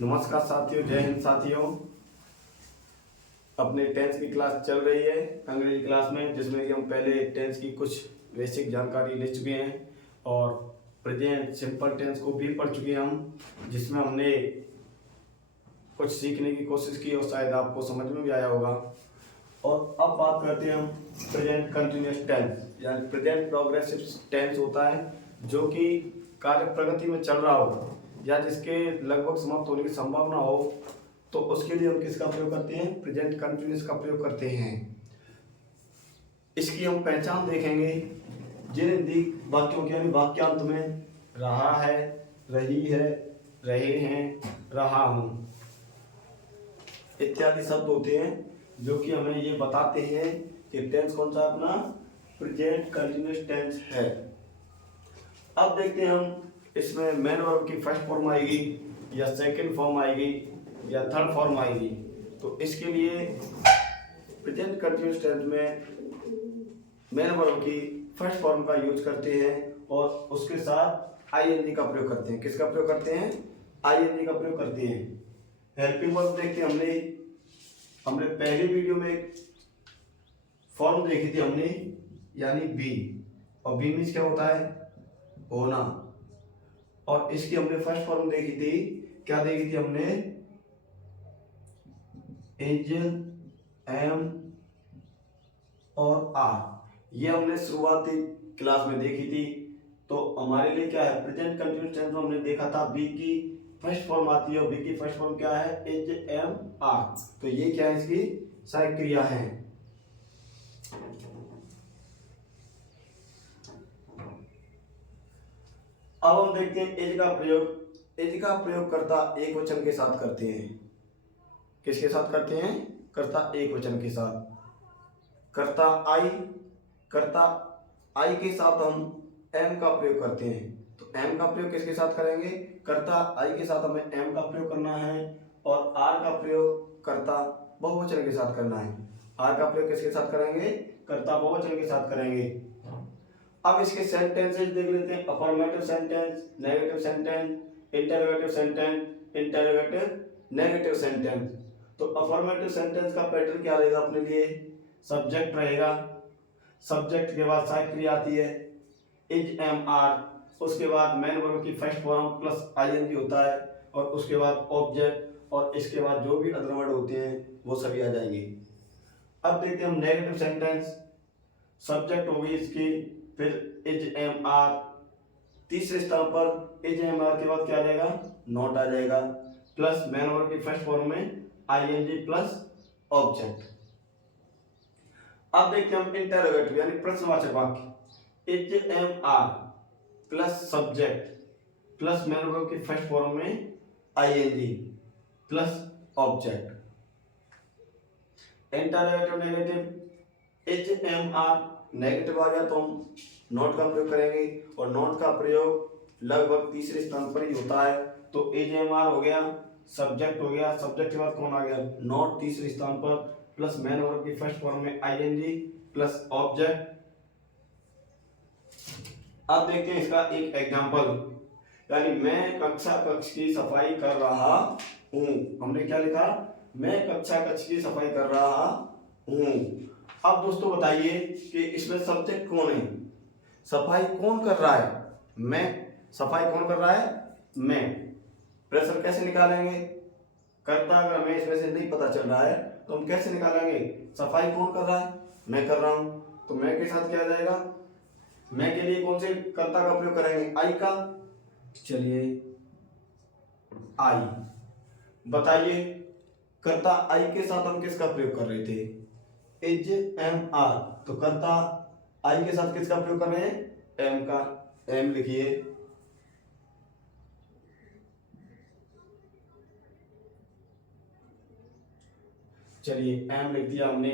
नमस्कार साथियों, जय हिंद साथियों। अपने टेंथ की क्लास चल रही है अंग्रेजी क्लास में, जिसमें कि हम पहले टेंथ की कुछ बेसिक जानकारी ले चुके हैं और प्रेजेंट सिंपल टेंस को भी पढ़ चुके हैं हम, जिसमें हमने कुछ सीखने की कोशिश की और शायद आपको समझ में भी आया होगा। और अब बात करते हैं हम प्रेजेंट कंटिन्यूअस टेंस, यानी प्रेजेंट प्रोग्रेसिव टेंस होता है जो कि कार्य प्रगति में चल रहा हो या जिसके लगभग समाप्त होने की संभावना हो, तो उसके लिए हम किसका प्रयोग करते हैं? प्रेजेंट कंटिन्यूअस का प्रयोग करते हैं। इसकी हम पहचान देखेंगे। जिन हिंदी वाक्यों के यानी वाक्यांत में रहा है, रही है, रहे हैं, रहा हूं इत्यादि शब्द होते हैं जो कि हमें ये बताते हैं कि टेंस कौन सा अपना प्रेजेंट कंटिन्यूअस टेंस है। अब देखते हैं हम इसमें मेन वर्ब की फर्स्ट फॉर्म आएगी या सेकंड फॉर्म आएगी या थर्ड फॉर्म आएगी। तो इसके लिए प्रेजेंट कंटिन्यूअस टेंस में मेन वर्ब की फर्स्ट फॉर्म का यूज करते हैं और उसके साथ आईएनजी का प्रयोग करते हैं। किसका प्रयोग करते हैं? आईएनजी का प्रयोग करते हैं। हेल्पिंग वर्ब देखते हैं हमने पहली वीडियो में एक फॉर्म देखी थी हमने, यानी बी, और बी मीन्स क्या होता है? होना। और इसकी हमने फर्स्ट फॉर्म देखी थी, क्या देखी थी हमने? इज, एम और आर। ये हमने शुरुआती क्लास में देखी थी। तो हमारे लिए क्या है? प्रेजेंट कंटिन्यूअस टेंस में हमने देखा था बी की फर्स्ट फॉर्म आती है और बी की फर्स्ट फॉर्म क्या है? Is, am, are. तो ये क्या है? इसकी सहायक क्रिया है। अब हम देखते हैं एज का प्रयोग। एज का प्रयोग कर्ता एक वचन के साथ करते हैं। किसके साथ करते हैं? कर्ता एक वचन के साथ। कर्ता आई के साथ हम एम का प्रयोग करते हैं। तो एम का प्रयोग किसके साथ करेंगे? कर्ता आई के साथ हमें एम का प्रयोग करना है और आर का प्रयोग कर्ता बहुवचन के साथ करना है। आर का प्रयोग किसके साथ करेंगे? कर्ता बहुवचन के साथ करेंगे। अब इसके सेंटेंसेस देख लेते हैं। Affirmative sentence, negative sentence, interrogative sentence, interrogative negative sentence. तो अफर्मेटिव सेंटेंस का पैटर्न क्या रहेगा अपने लिए? सब्जेक्ट रहेगा, सब्जेक्ट के बाद सहायक क्रिया आती है इज, एम, आर, उसके बाद मेन वर्ब की फर्स्ट फॉर्म प्लस आईएनजी होता है और उसके बाद ऑब्जेक्ट, और इसके बाद जो भी अदर वर्ड होते हैं वो सभी आ जाएंगे। अब देखते हैं हम नेगेटिव सेंटेंस। सब्जेक्ट होगी इसकी, फिर इज, एम, आर, तीसरे स्थान पर इज, एम, आर के बाद क्या आ जाएगा? नॉट आ जाएगा, प्लस मेन वर्ब की फर्स्ट फॉर्म में आईएनजी प्लस ऑब्जेक्ट। अब देखते हैं हम इंटरोगेटिव यानी प्रश्नवाचक वाक्य। Is, am, are plus subject plus main verb की फर्स्ट फॉर्म में ING plus object. Interrogative negative, is, am, are negative आ गया तो हम नॉट का प्रयोग करेंगे और नॉट का प्रयोग लगभग तीसरे स्थान पर ही होता है। तो इज, एम, आर हो गया, सब्जेक्ट हो गया, सब्जेक्ट के बाद कौन आ गया? नॉट तीसरे स्थान पर, प्लस मेन वर्ब की फर्स्ट फॉर्म में आईएनजी प्लस ऑब्जेक्ट। अब देखते हैं इसका एक एग्जांपल, यानी मैं कक्ष की सफाई कर रहा हूं। हमने क्या लिखा? मैं कक्ष की सफाई कर रहा हूं। अब दोस्तों बताइए कि इसमें सब्जेक्ट कौन है? सफाई कौन कर रहा है? मैं। सफाई कौन कर रहा है? मैं। प्रेशर कैसे निकालेंगे? कर्ता अगर हमें इसमें से नहीं पता चल रहा है तो हम कैसे निकालेंगे? सफाई कौन कर रहा है? मैं कर रहा हूं। तो मैं के साथ क्या आ जाएगा? मैं के लिए कौन से कर्ता का प्रयोग करेंगे? आई का। चलिए आई। बताइए कर्ता आई के साथ हम किसका प्रयोग कर रहे थे? Is, am, are. तो कर्ता आई के साथ किसका प्रयोग कर रहे हैं? एम का। एम लिखिए। चलिए एम लिख दिया हमने।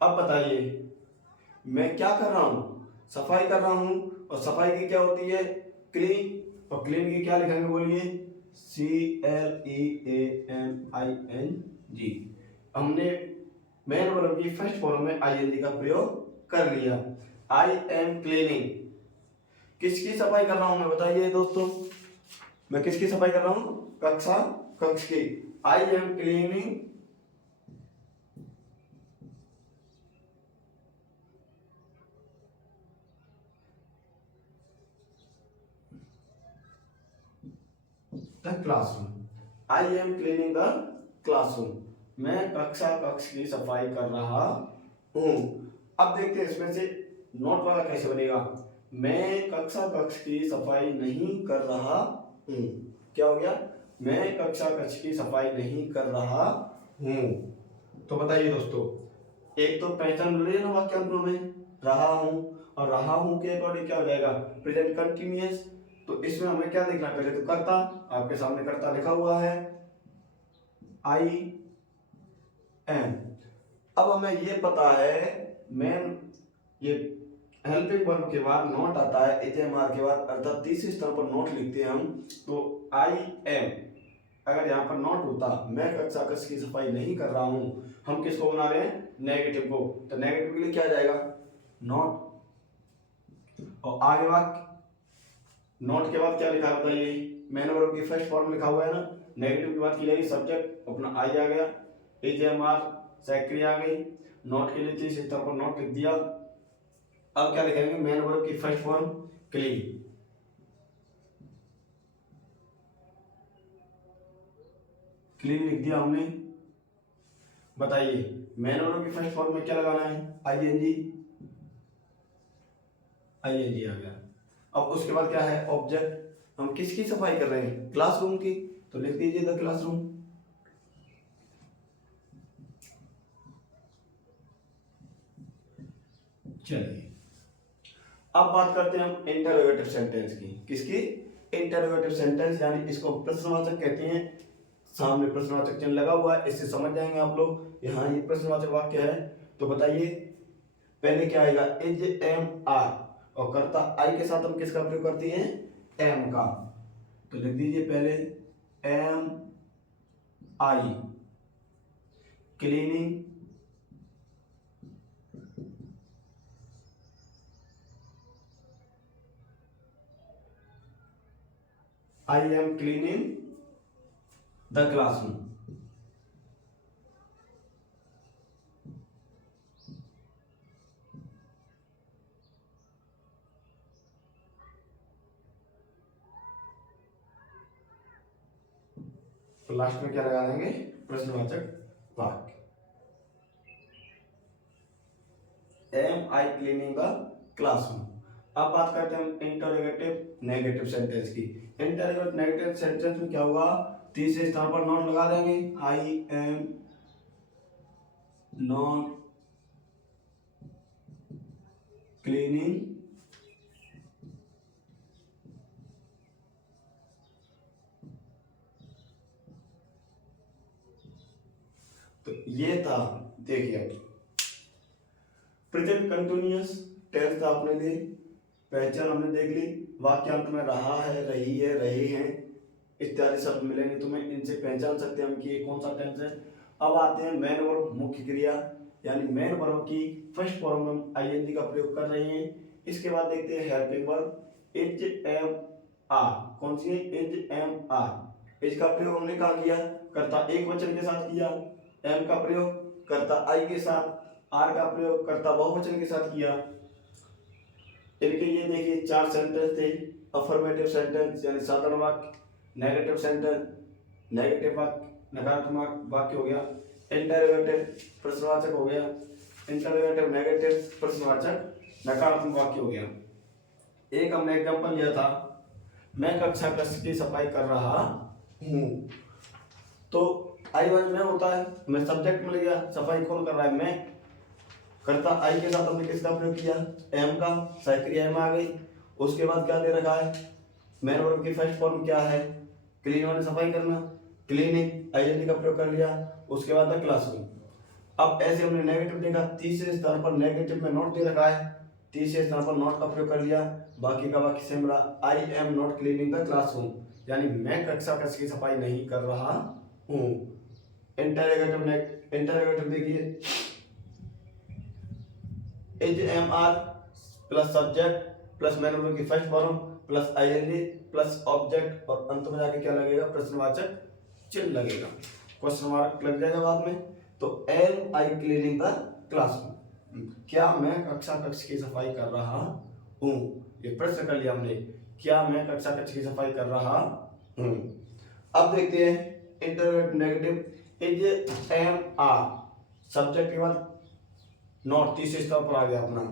अब बताइए मैं क्या कर रहा हूं? सफाई कर रहा हूं। और सफाई की क्या होती है? क्लीन। और क्लीन की क्या लिखेंगे बोलिए? CLEANING। हमने मेन वर्ब की फर्स्ट फॉर्म में आईएनजी का प्रयोग कर लिया। आई एम क्लीनिंग। किसकी सफाई कर रहा हूं मैं? बताइए दोस्तों, मैं किसकी सफाई कर रहा हूं? कक्षा कक्ष की, आई am cleaning the classroom, I am cleaning the classroom, मैं कक्षा कक्ष की सफाई कर रहा हूं। अब देखते हैं इसमें से नोट वाला कैसे बनेगा। मैं कक्षा कक्ष की सफाई नहीं कर रहा हूं, क्या हो गया, मैं कक्षा कक्ष की सफाई नहीं कर रहा हूं। तो बताइए दोस्तों, एक तो पहचान मिल रही है ना वाक्यांतों में, रहा हूं, और रहा हूं के अकॉर्डिंग क्या हो जाएगा, प्रेजेंट कंटिन्यूअस। तो इसमें हमें क्या देखना है, पहले तो कर्ता, आपके सामने कर्ता लिखा हुआ है आई एम। अब हमें ये पता है, मैं ये हेल्पिंग वर्ब के बाद नॉट आता है एचएमआर के बाद, अर्थात तीसरे स्थान पर नॉट लिखते हैं हम। तो आई एम, अगर यहाँ पर नॉट होता, मैं कक्षा कक्ष की सफाई नहीं कर रहा हूं, हम किसको बना रहे हैं, नेगेटिव को, तो नेगेटिव के लिए क्या आ जाएगा, नॉट। और आगे वाक्य, नॉट के बाद क्या लिखा है बताइए, मैन वर्ब की फर्स्ट फॉर्म लिखा हुआ है ना, नेगेटिव की बात की जाएगी, सब्जेक्ट अपना आई आ गया, एचएमआर सेक्रेटरी आ गई, नॉट के लिए तीसरे स्थान पर नॉट लिख दिया। अब क्या लिखेंगे, मैन वर्ब की फर्स्ट फॉर्म क्लीन, क्लीन लिख दिया हमने। बताइए मैन वर्ब की फर्स्ट फॉर्म में क्या लगाना है, आईएनजी, आईएनजी आ गया। अब उसके बाद क्या है, ऑब्जेक्ट, हम किसकी सफाई कर रहे हैं, क्लासरूम की, तो लिख दीजिए द क्लासरूम। चलिए अब बात करते हैं हम इंटरोगेटिव सेंटेंस की, किसकी, इंटरोगेटिव सेंटेंस, यानी इसको प्रश्नवाचक कहते हैं। सामने प्रश्नवाचक चिन्ह लगा हुआ है, इससे समझ जाएंगे आप लोग, यहाँ ये प्रश्नवाचक वाक्य है। तो बताइए पहले क्या आएगा, इज एम आर, और कर्ता आई के साथ हम किसका प्रयोग करते हैं, एम का, तो लिख दीजिए पहले am I, cleaning I am cleaning the classroom. तो लास्ट में क्या लगा देंगे, प्रश्नवाचक वाक्य, am I cleaning the classroom. अब बात करते हैं इंटरोगेटिव नेगेटिव सेंटेंस की। इंटरोगेटिव नेगेटिव सेंटेंस में क्या होगा, तीसरे स्थान पर नॉट लगा देंगे, आई एम नॉट क्लीनिंग तो ये था, देखिए प्रेजेंट कंटिन्यूअस टेंस था अपने लिए, पहचान हमने देख ली, वाक्यांत में रहा है, रही है, रहे हैं इत्यादि शब्द मिलेंगे तुम्हें, इनसे पहचान सकते हैं हम कि ये कौन सा टेंस है। अब आते हैं मेन वर्ब मुख्य क्रिया, यानी मेन वर्ब की फर्स्ट फॉर्म में आईएनजी का प्रयोग कर रहे हैं। इसके बाद देखते हैं helping verb, is am are, कौन सी है, इज एम आर, इसका प्रयोग हमने कहा किया, कर्ता एक वचन के साथ किया, एम का प्रयोग कर्ता आई के साथ, आर का प्रयोग कर्ता बहुवचन के साथ किया। इनके ये देखिए चार सेंटेंस थे, अफर्मेटिव सेंटेंस यानी साधारण वाक्य, नेगेटिव सेंटेंस नेगेटिव वाक्य, नकारात्मक वाक्य हो गया, इंटरोगेटिव प्रश्नवाचक हो गया, इंटरोगेटिव नेगेटिव प्रश्नवाचक नकारात्मक वाक्य हो गया। एक हमने एग्जांपल लिया था, मैं कक्षा कक्ष की सफाई कर रहा हूँ, तो आई वन में होता है, मैं सब्जेक्ट मिल गया, सफाई कौन कर रहा है, मैं, कर्ता आई के साथ हमने किसका प्रयोग किया, एम का, सक्रिय एम आ गई। उसके बाद क्या दे रखा है, मेन वर्ब की फर्स्ट फॉर्म क्या है, क्लीन माने सफाई करना, क्लीनिंग आईएनजी का प्रयोग कर लिया। उसके बाद द क्लासरूम। अब ऐसे हमने नेगेटिव देखा, तीसरे स्थान पर नेगेटिव में नॉट दे रखा है, तीसरे स्थान पर नॉट का प्रयोग कर लिया, बाकी का वाक्य सेम रहा, I am not cleaning the classroom, यानी मैं कक्षा कक्ष की सफाई नहीं कर रहा हूँ। इंटरोगेटिव देखिए, is am are plus subject plus main verb की first form plus ING plus object, और अंत में जाके क्या लगेगा, प्रश्नवाचक चिन्ह लगेगा, क्वेश्चन मार्क लग जाएगा बाद में। तो am I cleaning the classroom, क्या मैं कक्ष की सफाई कर रहा हूँ, ये प्रश्न कर लिया हमने, क्या मैं कक्ष की सफाई कर रहा हूँ। अब देखते हैं interview negative, is am are subject के बाद नॉट, तीसरे स्तर पर आ गया अपना,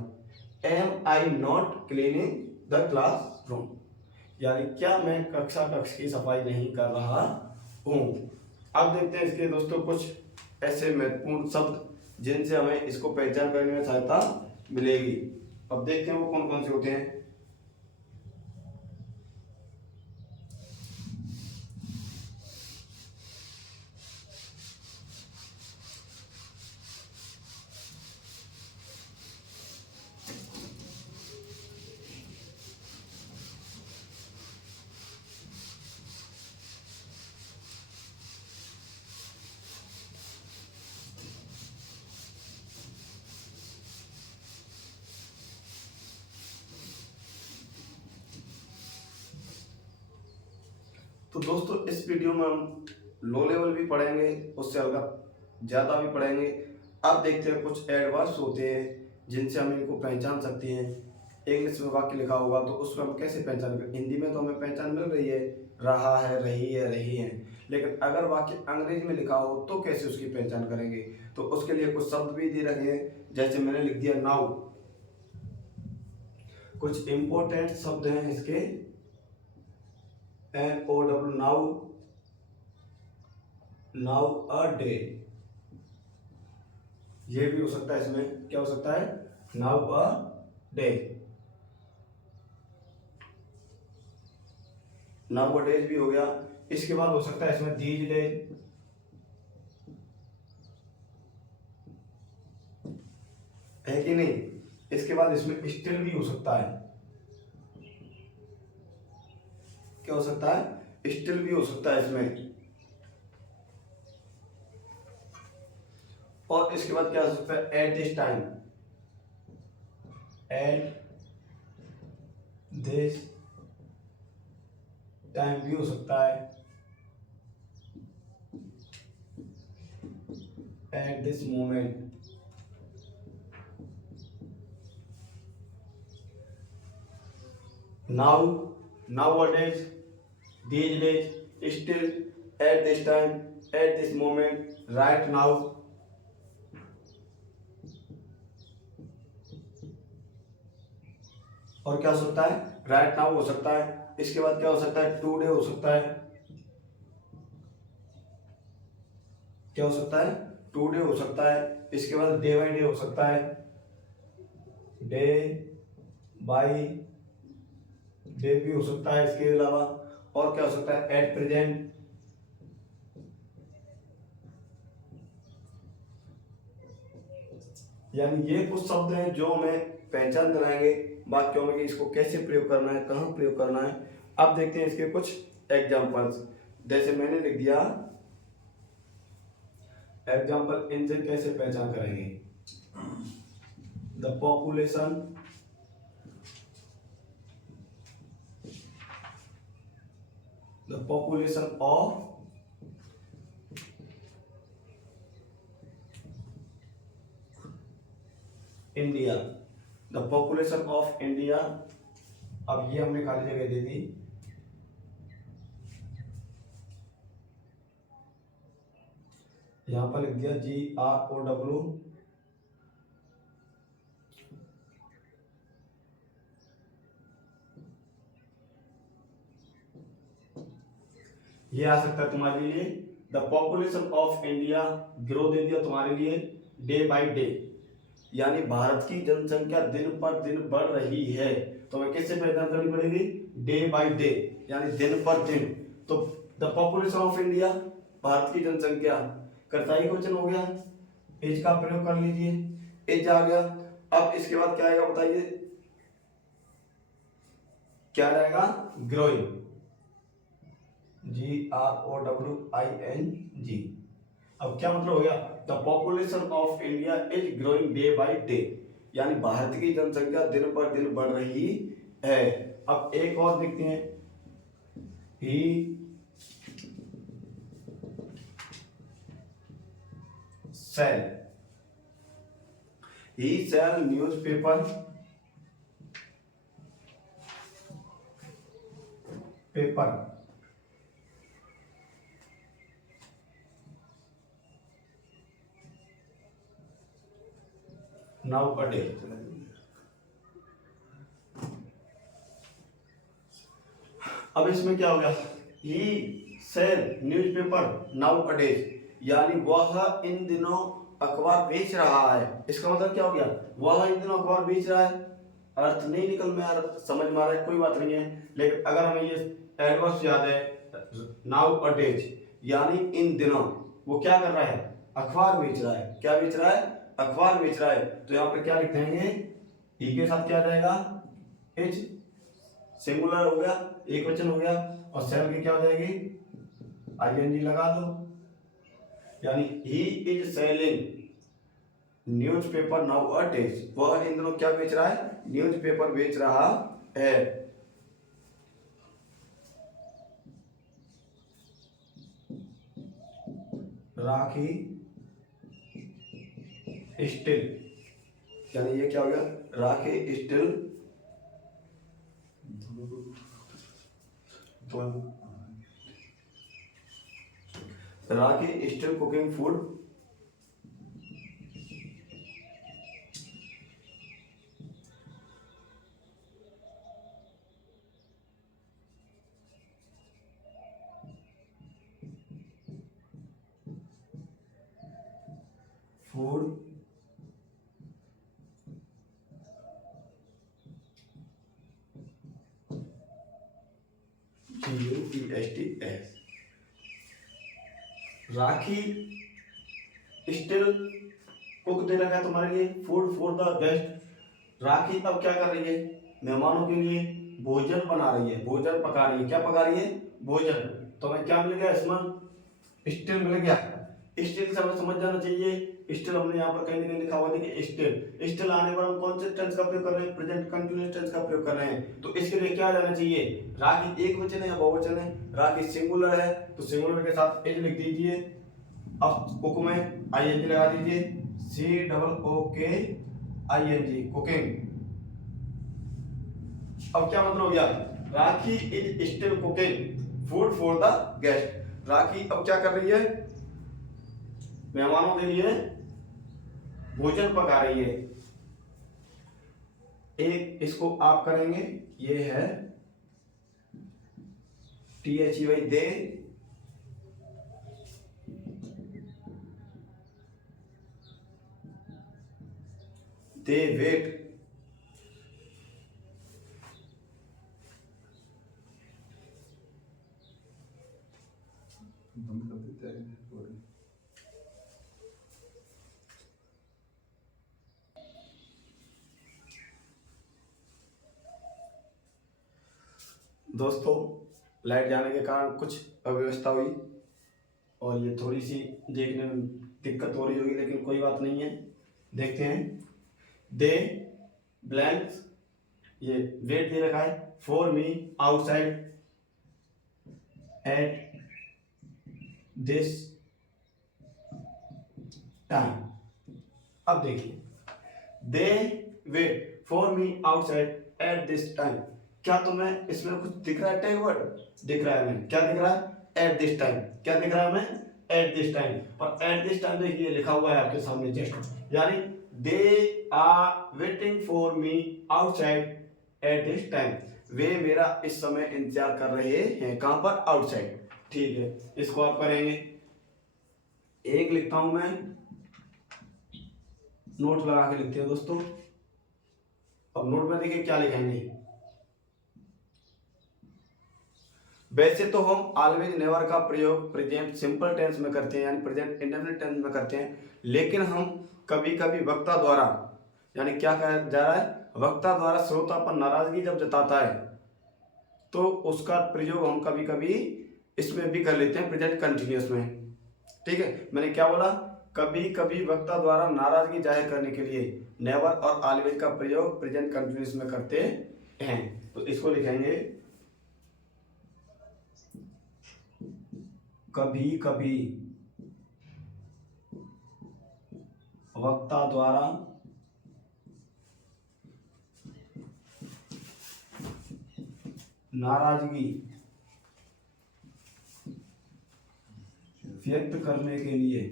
am I not cleaning the classroom, यानी क्या मैं कक्ष की सफाई नहीं कर रहा हूँ। अब देखते हैं इसके दोस्तों कुछ ऐसे महत्वपूर्ण शब्द जिनसे हमें इसको पहचान करने में सहायता मिलेगी। अब देखते हैं वो कौन कौन से होते हैं। तो दोस्तों इस वीडियो में हम लो लेवल भी पढ़ेंगे, उससे हल्का ज़्यादा भी पढ़ेंगे। अब देखते हैं कुछ एडवर्ब्स होते हैं जिनसे हम इनको पहचान सकते हैं। इंग्लिश में वाक्य लिखा होगा तो उसमें हम कैसे पहचान करें, हिंदी में तो हमें पहचान मिल रही है, रहा है, रही है, रही है, लेकिन अगर वाक्य अंग्रेजी में लिखा हो तो कैसे उसकी पहचान करेंगे। तो उसके लिए कुछ शब्द भी दे रखे हैं, जैसे मैंने लिख दिया नाउ। कुछ इंपॉर्टेंट शब्द हैं इसके, NOW now, now a day, ये भी हो सकता है, इसमें क्या हो सकता है, now a day, now a days भी हो गया। इसके बाद हो सकता है इसमें दीज डे, है कि नहीं। इसके बाद इसमें स्टिल भी हो सकता है, क्या हो सकता है, स्टिल भी हो सकता है इसमें। और इसके बाद क्या हो सकता है, eight this time, eight this time भी हो सकता है, at this moment, now, nowadays, these days, still, at this time, at this moment, right now। और क्या हो सकता है, राइट नाउ हो सकता है। इसके बाद क्या हो सकता है, टुडे हो सकता है, क्या हो सकता है, टुडे हो सकता है। इसके बाद डे बाई डे हो सकता है, डे बाई डे भी हो सकता है। इसके अलावा और क्या हो सकता है, एट प्रेजेंट, यानी ये कुछ शब्द हैं जो हमें पहचान दिलाएंगे वाक्यों में कि इसको कैसे प्रयोग करना है, कहाँ प्रयोग करना है। अब देखते हैं इसके कुछ एग्जाम्पल्स, जैसे मैंने लिख दिया एग्जाम्पल, इनसे कैसे पहचान करेंगे। The population of India, the population of India. अब ये हमने खाली जगह दे दी, यहां पर लिख दिया GROW, ये आ सकता है तुम्हारे लिए। The population of India grow they दिया तुम्हारे लिए, डे बाई डे, यानी भारत की जनसंख्या दिन पर दिन बढ़ रही है। तो हमें कैसे पहचान करनी पड़ेगी, डे बाई डे, यानी दिन पर दिन। तो the population of India, Bharat की जनसंख्या, कर्ताई क्वेश्चन हो गया, एज का प्रयोग कर लीजिए, एज आ गया। अब इसके बाद क्या आएगा बताइए, क्या रहेगा, ग्रोइंग, GROWING। अब क्या मतलब हो गया, the population of India is growing day by day, यानी भारत की जनसंख्या दिन पर दिन बढ़ रही है। अब एक और देखते हैं, he sell, he sell newspaper paper now a day. अब इसमें क्या हो गया, he sell newspaper now a day, यानी वह इन दिनों अखबार बेच रहा है। इसका मतलब क्या हो गया, वह इन दिनों अखबार बेच रहा है। अर्थ नहीं निकल में यार, समझ में आ रहा है, कोई बात नहीं है। लेकिन अगर हमें ये एडवर्स याद है, नाउ अ डेज, यानी इन दिनों वो क्या कर रहा है, अखबार बेच रहा है। क्या बेच रहा है, अखबार बेच रहा है। तो यहाँ पर क्या लिख देंगे, ई के साथ क्या आ जाएगा, इज, सिंगुलर हो गया, एक वचन हो गया, और सेल की क्या हो जाएगी, आईएनजी लगा दो, यानी he is selling newspaper now a days, वह इन दिनों क्या बेच रहा है, न्यूज़पेपर बेच रहा है। राखी स्टिल, यानी ये क्या हो गया, Rakhi still Rakhi still cooking food food GUESTS, Rakhi still cook दे रखा है तुम्हारे लिए food for the guest. Rakhi अब क्या कर रही है, मेहमानों के लिए भोजन बना रही है, भोजन पका रही है। क्या पका रही है, भोजन। तो हमें क्या मिल गया, इसमें स्टिल मिल गया। स्टिल से हमें समझ जाना चाहिए, स्टिल हमने यहाँ पर कहीं ना कहीं लिखा हुआ देखिए, स्टिल, स्टिल आने पर हम कौन से टेंस का प्रयोग कर रहे हैं, प्रेजेंट कंटिन्यूअस टेंस का प्रयोग कर रहे हैं। तो इसके लिए क्या जाना चाहिए, राखी एक वचन है या बहुवचन है, राखी सिंगुलर है तो सिंगुलर के साथ एज लिख दीजिए, अब कुक में आईएनजी लगा दीजिए, COOKING, कुकिंग। अब क्या मतलब हो गया, Rakhi is still cooking food for the guest. Rakhi अब क्या कर रही है, मेहमानों के लिए भोजन पका रही है। एक इसको आप करेंगे, ये है THEY दे, दे वेट, दोस्तों लाइट जाने के कारण कुछ अव्यवस्था हुई और ये थोड़ी सी देखने में दिक्कत हो रही होगी, लेकिन कोई बात नहीं है। देखते हैं, दे ब्लैंक्स, ये वेट दे रखा है, for me outside at this time. अब देखिए, they wait for me outside at this time, क्या तुम्हें इसमें कुछ दिख रहा है, टैग वर्ड दिख रहा है हमें, क्या दिख रहा है, एट दिस टाइम। क्या दिख रहा है हमें, एट दिस टाइम। और एट दिस टाइम देखिए लिखा हुआ है आपके सामने जस्ट, यानी they are waiting for me outside at this time, वे मेरा इस समय इंतजार कर रहे हैं, कहां पर, आउटसाइड। ठीक है, इसको आप करेंगे, एक लिखता हूं मैं, नोट लगा के लिखते हैं दोस्तों। अब नोट में देखिए क्या लिखेंगे, वैसे तो हम ऑलवेज नेवर का प्रयोग प्रेजेंट सिंपल टेंस में करते हैं, यानी प्रेजेंट इंडेफिनिट टेंस में करते हैं, लेकिन हम कभी कभी वक्ता द्वारा, यानी क्या कहा जा रहा है, वक्ता द्वारा श्रोता पर नाराजगी जब जताता है तो उसका प्रयोग हम कभी कभी इसमें भी कर लेते हैं, प्रेजेंट कंटिन्यूअस में। ठीक है, मैंने क्या बोला, कभी कभी वक्ता द्वारा नाराजगी जाहिर करने के लिए नेवर और ऑलवेज का प्रयोग प्रेजेंट कंटिन्यूअस में करते हैं। तो इसको लिखेंगे, कभी कभी वक्ता द्वारा नाराजगी व्यक्त करने के लिए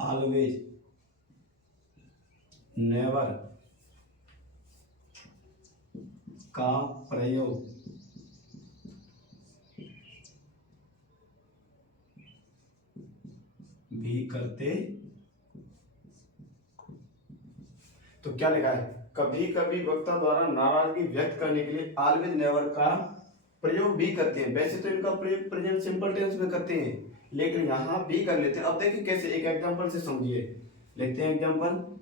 ऑलवेज नेवर का प्रयोग भी करते। तो क्या लिखा है, कभी कभी वक्ता द्वारा नाराजगी व्यक्त करने के लिए ऑलवेज नेवर का प्रयोग भी करते हैं। वैसे तो इनका प्रयोग प्रेजेंट सिंपल टेंस में करते हैं, लेकिन यहां भी कर लेते हैं। अब देखिए कैसे, एक एग्जांपल से समझिए। लिखते हैं एग्जांपल।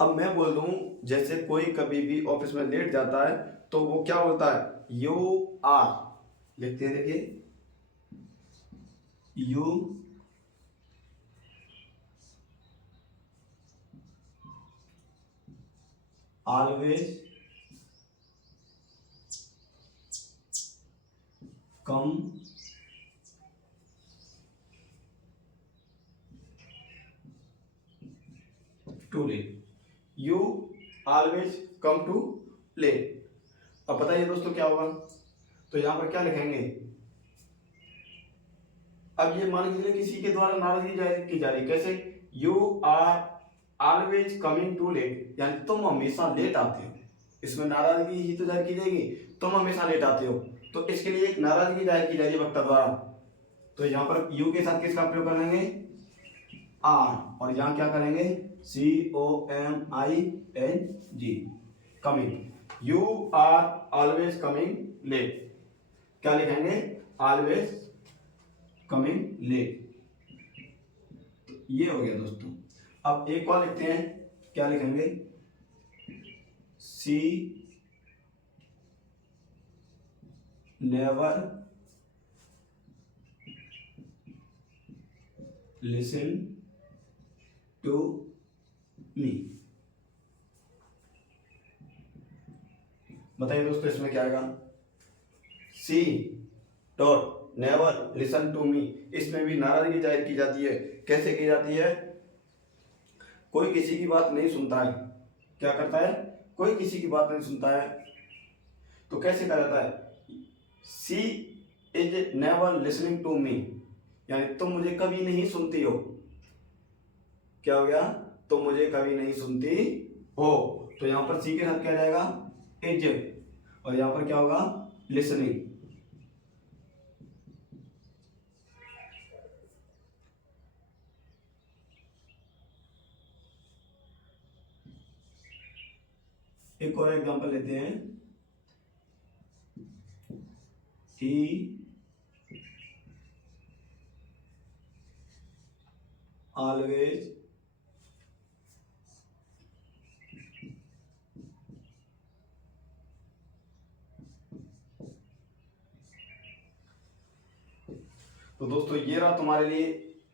अब मैं बोल दूं, जैसे कोई कभी भी ऑफिस में लेट जाता है तो वो क्या बोलता है, यू आर। लिखते हैं, देखिए, you always come too late. You always come too late. अब बताइए दोस्तों क्या होगा, तो यहां पर क्या लिखेंगे। अब ये मान लीजिए किसी के द्वारा नाराजगी जाहिर की जा रही, कैसे, you are always coming too late, यानी तुम हमेशा लेट आते हो। इसमें नाराजगी ही तो जाहिर की जाएगी, तुम हमेशा लेट आते हो। तो इसके लिए एक नाराजगी जाहिर की जा रही है वक्ता द्वारा, तो यहाँ पर यू के साथ किसका प्रयोग करेंगे, आर, और यहाँ क्या करेंगे, COMING, coming. You are always coming late. क्या लिखेंगे, ऑलवेज कमिंग लेट। तो ये हो गया दोस्तों। अब एक और लिखते हैं, क्या लिखेंगे, she never listen to me. बताइए दोस्तों इसमें क्या आएगा, she dot never listen to me. इसमें भी नाराजगी जाहिर की जाती है। कैसे की जाती है, कोई किसी की बात नहीं सुनता है। क्या करता है, कोई किसी की बात नहीं सुनता है, तो कैसे कहा जाता है, she is never listening to me, यानी तुम मुझे कभी नहीं सुनती हो। क्या हो गया, तुम मुझे कभी नहीं सुनती हो। तो यहां पर सी के साथ क्या जाएगा, इज, और यहां पर क्या होगा, लिसनिंग। एक और एग्जांपल लेते हैं, ही ऑलवेज तो दोस्तों ये रहा तुम्हारे लिए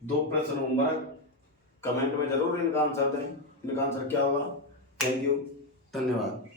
2 प्रश्न होमवर्क। कमेंट में जरूर इनका आंसर दें, इनका आंसर क्या होगा। थैंक यू, धन्यवाद।